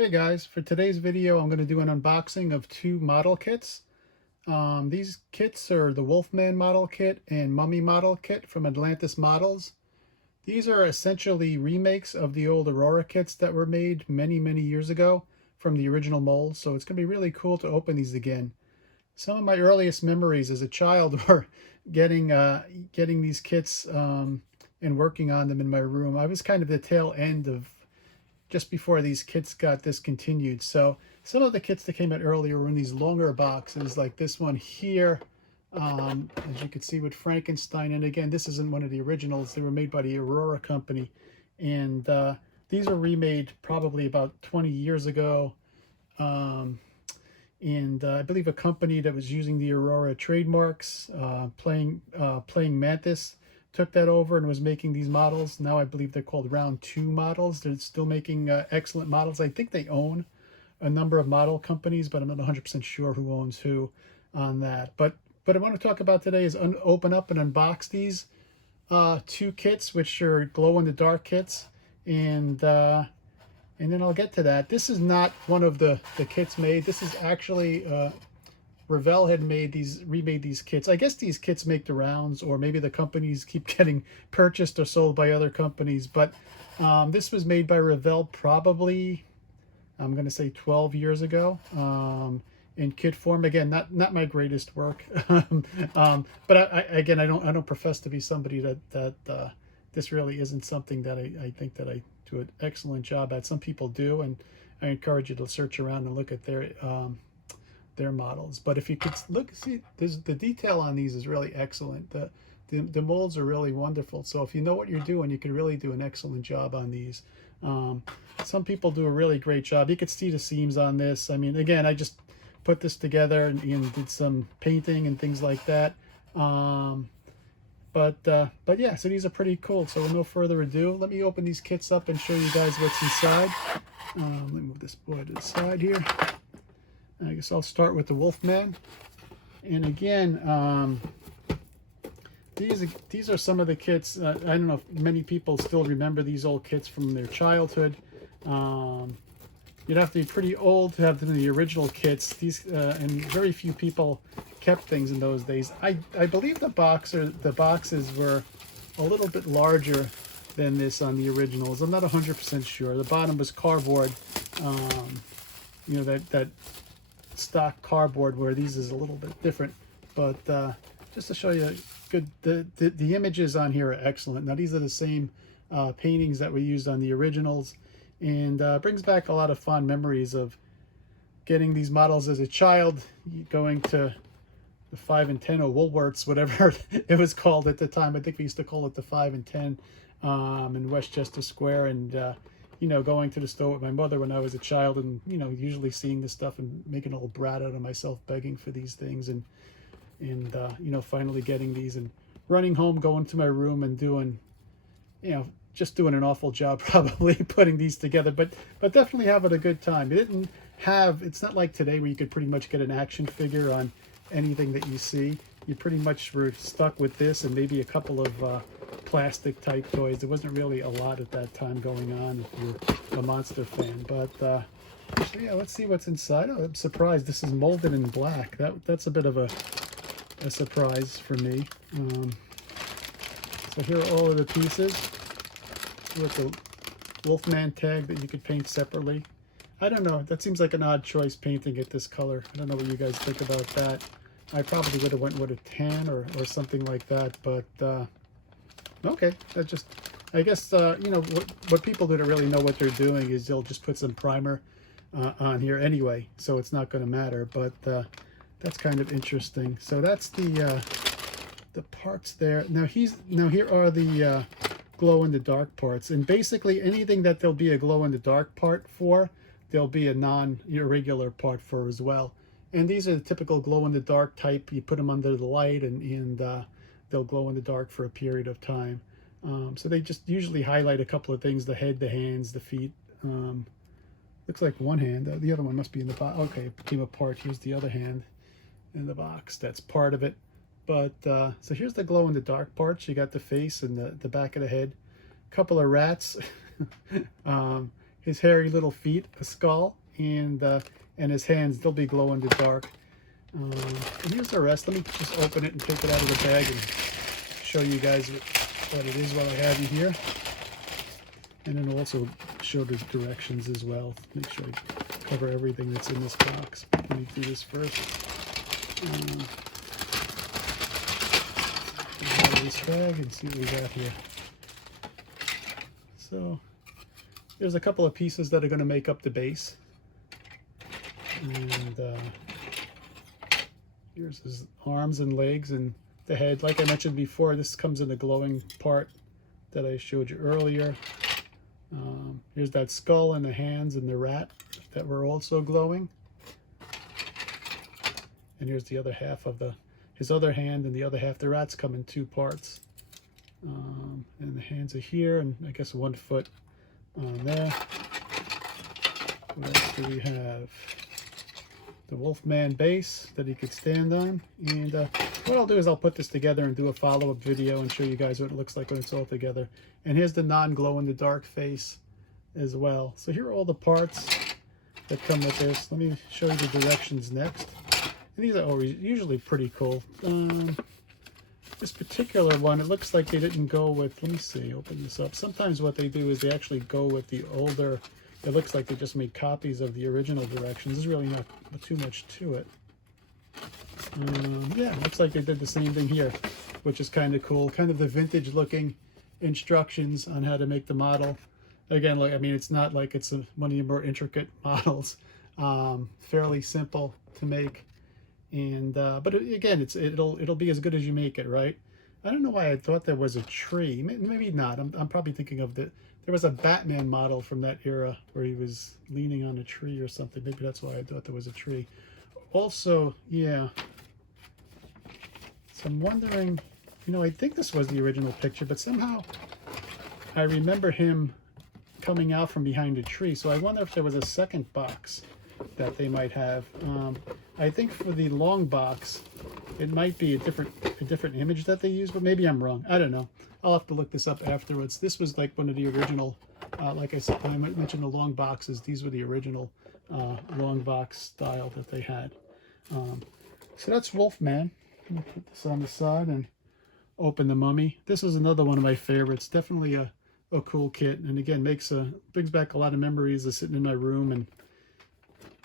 Hey guys, for today's video I'm going to do an unboxing of two model kits. These kits are the Wolfman model kit and Mummy model kit from Atlantis Models. These are essentially remakes of the old Aurora kits that were made many years ago from the original molds, so it's going to be really cool to open these again. Some of my earliest memories as a child were getting these kits and working on them in my room. I was kind of the tail end of just before these kits got discontinued. So some of the kits that came out earlier were in these longer boxes, like this one here, as you can see with Frankenstein. And again, this isn't one of the originals. They were made by the Aurora company. And these were remade probably about 20 years ago. I believe a company that was using the Aurora trademarks, playing Mantis, took that over and was making these models. Now I believe they're called Round 2 models. They're still making excellent models. I think they own a number of model companies, but I'm not 100% sure who owns who on that. But what I want to talk about today is open up and unbox these two kits, which are glow-in-the-dark kits. And then I'll get to that. This is not one of the kits made. This is actually Revell had remade these kits. I guess these kits make the rounds, or maybe the companies keep getting purchased or sold by other companies. But this was made by Revell probably, I'm going to say 12 years ago, in kit form. Again, not my greatest work, but I don't profess to be somebody that this really isn't something that I think that I do an excellent job at. Some people do, and I encourage you to search around and look at their models. But if you could see, the detail on these is really excellent. The molds are really wonderful. So if you know what you're doing, you can really do an excellent job on these. Some people do a really great job. You could see the seams on this. I mean, again, I just put this together and did some painting and things like that. But yeah, so these are pretty cool. So with no further ado, let me open these kits up and show you guys what's inside. Let me move this boy to the side here. I guess I'll start with the Wolfman. And again, these are some of the kits. I don't know if many people still remember these old kits from their childhood. You'd have to be pretty old to have them in the original kits. And very few people kept things in those days. I believe the boxes were a little bit larger than this on the originals. I'm not 100% sure. The bottom was cardboard. You know, that stock cardboard, where these is a little bit different. But just to show you the images on here are excellent. Now these are the same paintings that we used on the originals, and brings back a lot of fond memories of getting these models as a child, going to the 5 and 10 or Woolworths, whatever it was called at the time. I think we used to call it the 5 and 10 in Westchester Square, and you know, going to the store with my mother when I was a child, and you know, usually seeing this stuff and making a little brat out of myself, begging for these things, and you know, finally getting these and running home, going to my room and doing, you know, just doing an awful job probably putting these together, but definitely having a good time. It's not like today where you could pretty much get an action figure on anything that you see. You pretty much were stuck with this and maybe a couple of plastic type toys. There wasn't really a lot at that time going on if you're a monster fan. But so yeah, let's see what's inside. Oh, I'm surprised this is molded in black. That's a bit of a surprise for me. So here are all of the pieces with the Wolfman tag that you could paint separately. I don't know, that seems like an odd choice, painting it this color. I don't know what you guys think about that. I probably would have went with a tan or something like that, but okay, that just, I guess, you know, what people do to really know what they're doing is they'll just put some primer on here anyway, so it's not going to matter. But that's kind of interesting. So that's the parts there. Now here are the glow-in-the-dark parts, and basically anything that there'll be a glow-in-the-dark part for, there'll be a non-irregular part for as well. And these are the typical glow-in-the-dark type. You put them under the light, and they'll glow in the dark for a period of time. So they just usually highlight a couple of things: the head, the hands, the feet. Looks like one hand. The other one must be in the box. Okay, it came apart. Here's the other hand in the box. That's part of it. But so here's the glow-in-the-dark parts. You got the face and the back of the head. A couple of rats. his hairy little feet, a skull, and his hands, they'll be glow in the dark. And here's the rest. Let me just open it and take it out of the bag and show you guys what it is while I have you here. And then also show the directions as well. Make sure I cover everything that's in this box. Let me do this first. Out of this bag and see what we got here. So there's a couple of pieces that are going to make up the base. And here's his arms and legs and the head. Like I mentioned before, this comes in the glowing part that I showed you earlier. Here's that skull and the hands and the rat that were also glowing. And here's the other half of his other hand, and the other half. The rats come in two parts. And the hands are here, and I guess one foot on there. What else do we have? The Wolfman base that he could stand on. And what I'll do is I'll put this together and do a follow-up video and show you guys what it looks like when it's all together. And here's the non-glow-in-the-dark face as well. So here are all the parts that come with this. Let me show you the directions next. And these are always usually pretty cool. This particular one, it looks like they didn't go with, let me see, open this up. Sometimes what they do is they actually go with the older, it looks like they just made copies of the original directions. There's really not too much to it. Yeah, it looks like they did the same thing here, which is kind of cool. Kind of the vintage looking instructions on how to make the model. Again, like, I mean, it's not like it's one of the more intricate models. Fairly simple to make. And but again, it'll be as good as you make it, right? I don't know why I thought there was a tree. Maybe not. I'm probably thinking of there was a Batman model from that era where he was leaning on a tree or something. Maybe that's why I thought there was a tree. Also, yeah. So I'm wondering, you know, I think this was the original picture, but somehow I remember him coming out from behind a tree. So I wonder if there was a second box that they might have. I think for the long box, it might be a different image that they use, but maybe I'm wrong. I don't know. I'll have to look this up afterwards. This was like one of the original, like I said, I mentioned the long boxes. These were the original long box style that they had. So that's Wolfman. I'm gonna put this on the side and open the mummy. This is another one of my favorites. Definitely a cool kit, and again brings back a lot of memories of sitting in my room and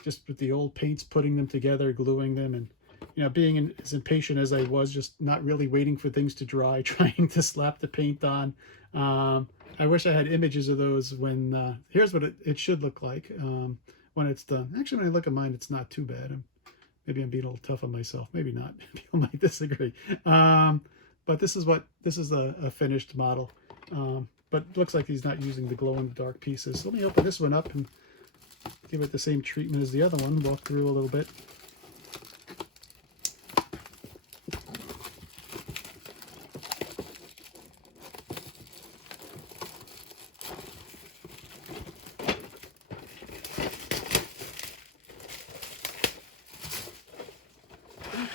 just with the old paints, putting them together, gluing them, and you know, being as impatient as I was, just not really waiting for things to dry, trying to slap the paint on. I wish I had images of those when, here's what it should look like when it's done. Actually, when I look at mine, it's not too bad. Maybe I'm being a little tough on myself. Maybe not. People might disagree. But this is a finished model. But it looks like he's not using the glow-in-the-dark pieces. So let me open this one up and give it the same treatment as the other one. Walk through a little bit.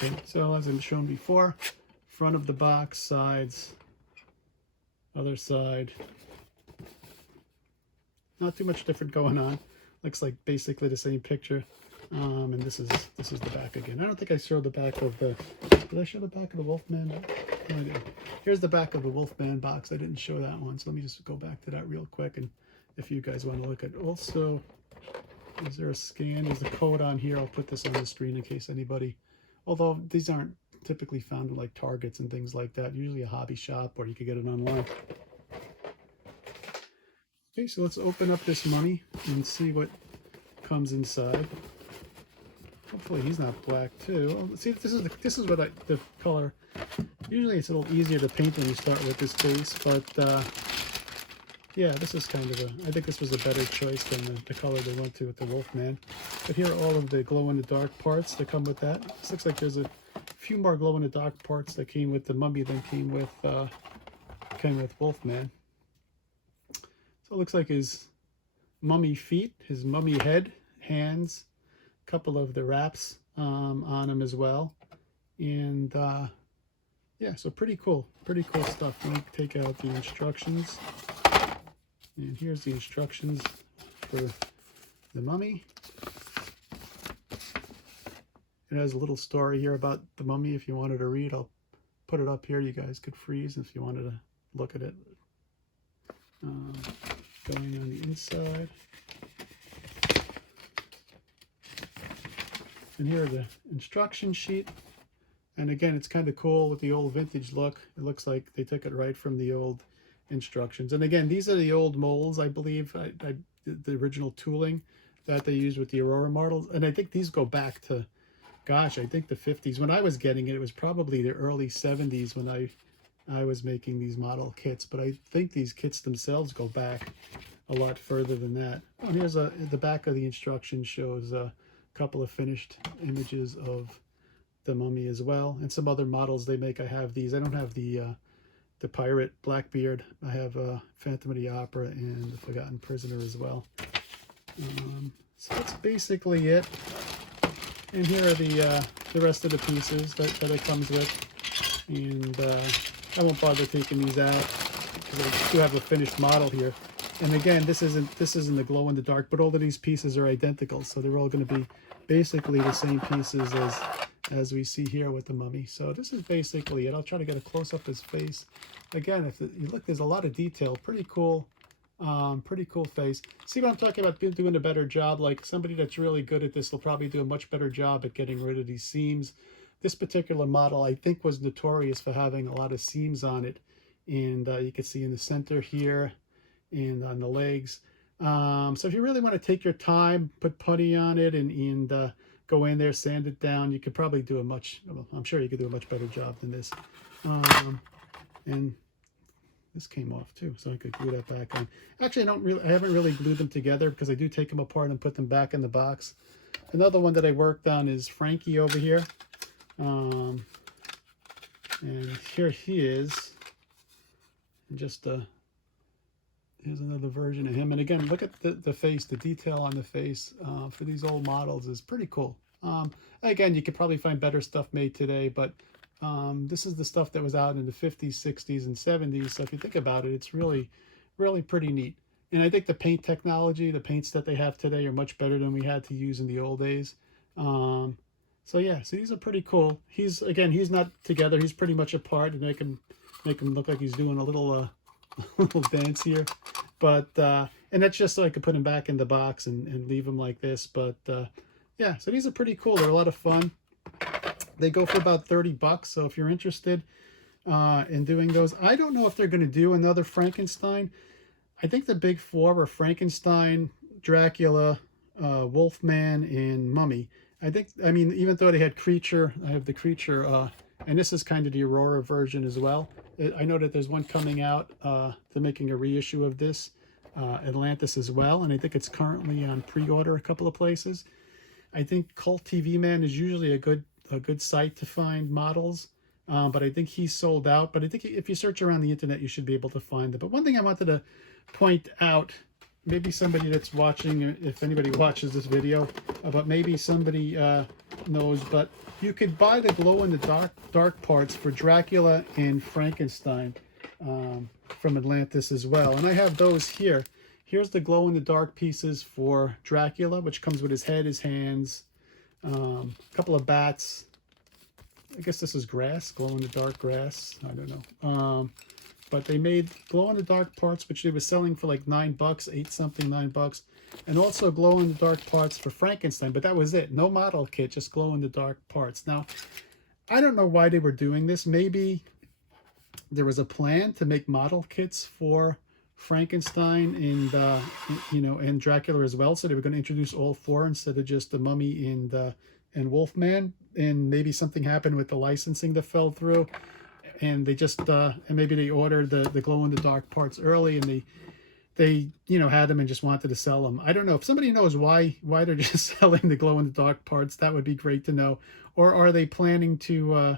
Okay, so as I've shown before, front of the box, sides, other side. Not too much different going on. Looks like basically the same picture. And this is the back again. I don't think I showed the back of the. Did I show the back of the Wolfman? No, I didn't. Here's the back of the Wolfman box. I didn't show that one, so let me just go back to that real quick. And if you guys want to look at, also, is there a scan? There's a code on here. I'll put this on the screen in case anybody. Although these aren't typically found in like Targets and things like that. Usually a hobby shop, or you could get it online. Okay, so let's open up this mummy and see what comes inside. Hopefully he's not black too. Oh, see, this is what the color. Usually it's a little easier to paint when you start with this base, but yeah, this is kind of I think this was a better choice than the color they went to with the Wolfman. But here are all of the glow-in-the-dark parts that come with that. This looks like there's a few more glow-in-the-dark parts that came with the mummy than came with Wolfman. So it looks like his mummy feet, his mummy head, hands, a couple of the wraps on him as well. And yeah, so pretty cool stuff. Let me take out the instructions. And here's the instructions for the Mummy. It has a little story here about the Mummy if you wanted to read. I'll put it up here. You guys could freeze if you wanted to look at it. Going on the inside. And here are the instruction sheet. And again, it's kind of cool with the old vintage look. It looks like they took it right from the old instructions. And again, these are the old molds, I believe, the original tooling that they used with the Aurora models. And I think these go back to, gosh, I think the 50s. When I was getting it, it was probably the early 70s when I was making these model kits. But I think these kits themselves go back a lot further than that. Oh, here's the back of the instruction shows a couple of finished images of the Mummy as well, and some other models they make. I have these. I don't have the pirate Blackbeard. I have Phantom of the Opera and the Forgotten Prisoner as well. So that's basically it. And here are the rest of the pieces that it comes with. And I won't bother taking these out because I do have a finished model here. And again, this isn't the glow in the dark, but all of these pieces are identical, so they're all going to be basically the same pieces as we see here with the Mummy. So this is basically it. I'll try to get a close up his face. Again, if you look, there's a lot of detail. Pretty cool face. See what I'm talking about? Doing a better job. Like somebody that's really good at this will probably do a much better job at getting rid of these seams. This particular model, I think, was notorious for having a lot of seams on it, and you can see in the center here and on the legs. So if you really want to take your time, put putty on it, and go in there, sand it down, you could probably do I'm sure you could do a much better job than this. And this came off too, so I could glue that back on. Actually, I haven't really glued them together because I do take them apart and put them back in the box. Another one that I worked on is Frankie over here. And here he is. And just here's another version of him. And again, look at the face. The detail on the face for these old models is pretty cool. Again, you could probably find better stuff made today, but this is the stuff that was out in the 50s, 60s, and 70s. So if you think about it, it's really, really pretty neat. And I think the paint technology, the paints that they have today are much better than we had to use in the old days. So yeah, so these are pretty cool. He's not together. He's pretty much apart, and I can make him look like he's doing a little little dance here. But and that's just so I could put him back in the box and leave him like this. But yeah, so these are pretty cool. They're a lot of fun. They go for about 30 bucks. So if you're interested in doing those, I don't know if they're going to do another Frankenstein. I think the big four were Frankenstein, Dracula, Wolfman, and Mummy. I mean, even though they had Creature, I have the Creature, and this is kind of the Aurora version as well. I know that there's one coming out. They're making a reissue of this, Atlantis as well, and I think it's currently on pre-order a couple of places. I think Cult TV Man is usually a good site to find models, but I think he's sold out. But I think if you search around the internet, you should be able to find them. But one thing I wanted to point out, maybe somebody that's watching, if anybody watches this video, but maybe somebody knows, but you could buy the glow-in-the-dark parts for Dracula and Frankenstein from Atlantis as well. And I have those here. Here's the glow-in-the-dark pieces for Dracula, which comes with his head, his hands, a couple of bats. I guess this is grass, glow-in-the-dark grass. I don't know. But they made glow-in-the-dark parts, which they were selling for like $9, $8-something, and also glow-in-the-dark parts for Frankenstein. But that was it. No model kit, just glow-in-the-dark parts. Now, I don't know why they were doing this. Maybe there was a plan to make model kits for Frankenstein and and Dracula as well. So they were going to introduce all four instead of just the Mummy and Wolfman. And maybe something happened with the licensing that fell through. And they just and maybe they ordered the glow-in-the-dark parts early, and they had them and just wanted to sell them. I don't know if somebody knows why they're just selling the glow-in-the-dark parts. That would be great to know. Or are they planning to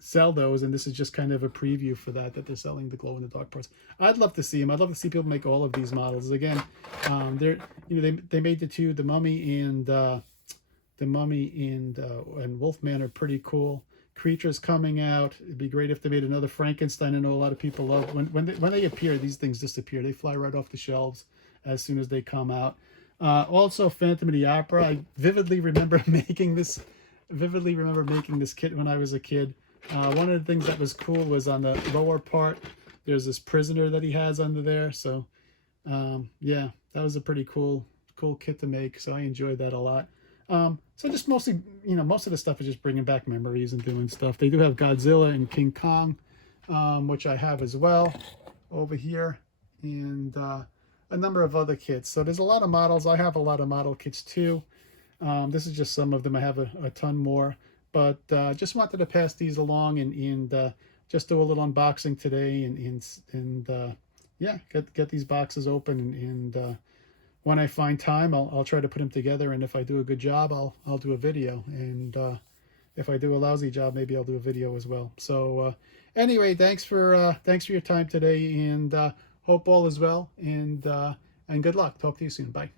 sell those, and this is just kind of a preview for that they're selling the glow-in-the-dark parts. I'd love to see them. I'd love to see people make all of these models again. They made the Mummy and Wolfman are pretty cool. creatures coming out. It'd be great if they made another Frankenstein. I know a lot of people love when they appear. These things disappear. They fly right off the shelves as soon as they come out. Also, Phantom of the Opera. I vividly remember making this. Vividly remember making this kit when I was a kid. One of the things that was cool was on the lower part. There's this prisoner that he has under there. So, yeah, that was a pretty cool kit to make. So I enjoyed that a lot. So just mostly, most of the stuff is just bringing back memories and doing stuff. They do have Godzilla and King Kong, which I have as well over here, and a number of other kits. So there's a lot of models. I have a lot of model kits too. This is just some of them. I have a ton more, but just wanted to pass these along and just do a little unboxing today and yeah, get these boxes open and when I find time, I'll try to put them together, and if I do a good job, I'll do a video, and if I do a lousy job, maybe I'll do a video as well. So anyway, thanks for your time today, and hope all is well, and good luck. Talk to you soon. Bye.